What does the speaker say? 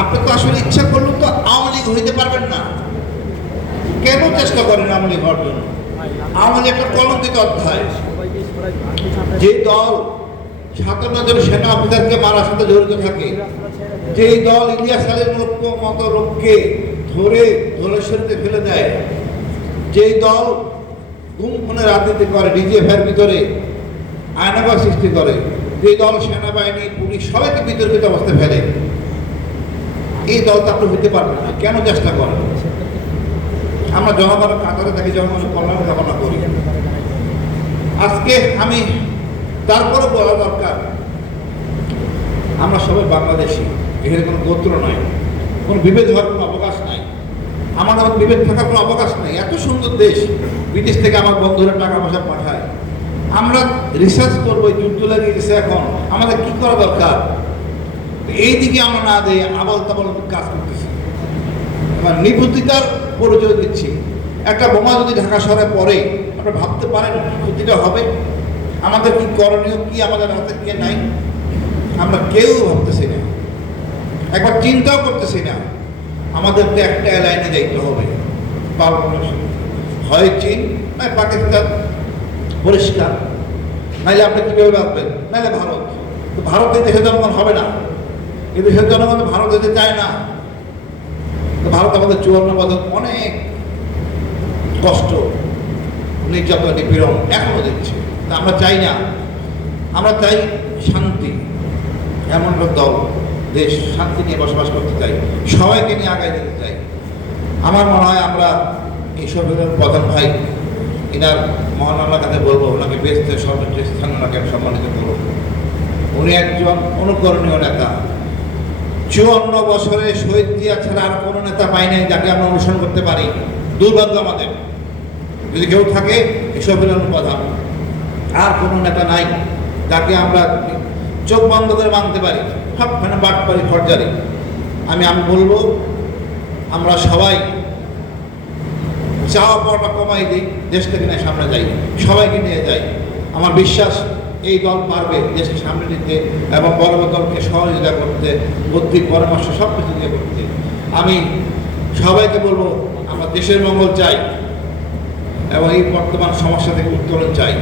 আপনি তো আসলে ইচ্ছা করলেও তো আওয়ামী লীগ হইতে পারবেন না। কেন চেষ্টা করেন আওয়ামী লীগ হওয়ার জন্য? আওয়ামী লীগ একটা কলঙ্কিত অধ্যায়। যে দল 57 জন সেনা অফিসারকে মারার সাথে জড়িত থাকে, যেই দল ইলিয়াস আলীর মতো লোককে ধরে ধলেশ্বরীতে ফেলে দেয়, যেই দল গুম খুনের রাজনীতি করে, ডিজিএফআইয়ের ভিতরে আয়নাঘর সৃষ্টি করে, যেই দল সেনাবাহিনী পুলিশ সবাইকে বিতর্কিত অবস্থায় ফেলে, এই দল তো আপনি হইতে পারবেন না। কেন চেষ্টা করেন? আমরা জনগণের কাতারে থাকি, জনগণের কল্যাণ কামনা করি। আজকে আমি তারপরে বলা দরকার, আমরা সবাই বাংলাদেশি, এখানে কোনো গোত্র নাই, কোনো বিভেদ হওয়ার কোনো অবকাশ নাই, আমাদের বিভেদ থাকার কোনো অবকাশ নাই। এত সুন্দর দেশ, বিদেশ থেকে আমার বন্ধুরা টাকা পয়সা পাঠায়, আমরা রিসার্চ করবো, যুদ্ধ লাগিয়ে গেছে, এখন আমাদের কি করা দরকার? এই দিকে আমরা না দিয়ে আবল তাবল কাজ করতেছি, এবার নিভৃতিতার পরিচয় দিচ্ছি। একটা বোমা যদি ঢাকা শহরে পড়ে, আপনারা ভাবতে পারেন ক্ষতিটা হবে? আমাদের কি করণীয়, কি আমাদের হাতে কি নাই, আমরা কেউ ভাবতেছি না, একবার চিন্তাও করতেছি না। আমাদেরকে একটা লাইনে যাইতে হবে, হয় চীন নয় পাকিস্তান, পরিষ্কার। নাইলে আপনি কীভাবে ভাববেন? নাইলে ভারত। তো ভারত এই দেশের জনগণ হবে না, এই দেশের জনগণ ভারত যেতে চায় না। তো ভারত আমাদের 54 বছর অনেক কষ্ট, নির্যাতন, নিপীড়ন এখনও দিচ্ছে। তা আমরা চাই না, আমরা চাই শান্তি। এমন একটা দল, দেশ শান্তি নিয়ে বসবাস করতে চাই, সবাইকে নিয়ে আগায় যেতে চাই। আমার মনে হয় আমরা এইসবের প্রধান ভাই, এনার মহান আল্লাহ কাছে বলবো, ওনাকে বেস্টের সর্বোচ্চ স্থান ওনাকে সম্মানিত করব। উনি একজন অনুকরণীয় নেতা। 54 বছরে শহীদ জিয়া ছাড়া আর কোনো নেতা পাই নাই যাকে আমরা অনুসরণ করতে পারি। দুর্ভাগ্য আমাদের, যদি কেউ থাকে এসবের প্রধান, আর কোনো নেতা নাই যাকে আমরা চোখ বন্ধ করে মানতে পারি। সবখানে বাট পারি, ফর্জারি। আমি বলবো, আমরা সবাই চাওয়া পাওয়াটা কমাই দিই, দেশটাকে নিয়ে সামনে যাই, সবাইকে নিয়ে যাই। আমার বিশ্বাস এই দল পারবে দেশকে সামনে নিতে এবং বড় দলকে সহযোগিতা করতে, বুদ্ধি পরামর্শ সব কিছু দিয়ে করতে। আমি সবাইকে বলবো, আমরা দেশের মঙ্গল চাই এবং এই বর্তমান সমস্যা থেকে উত্তরণ চাই।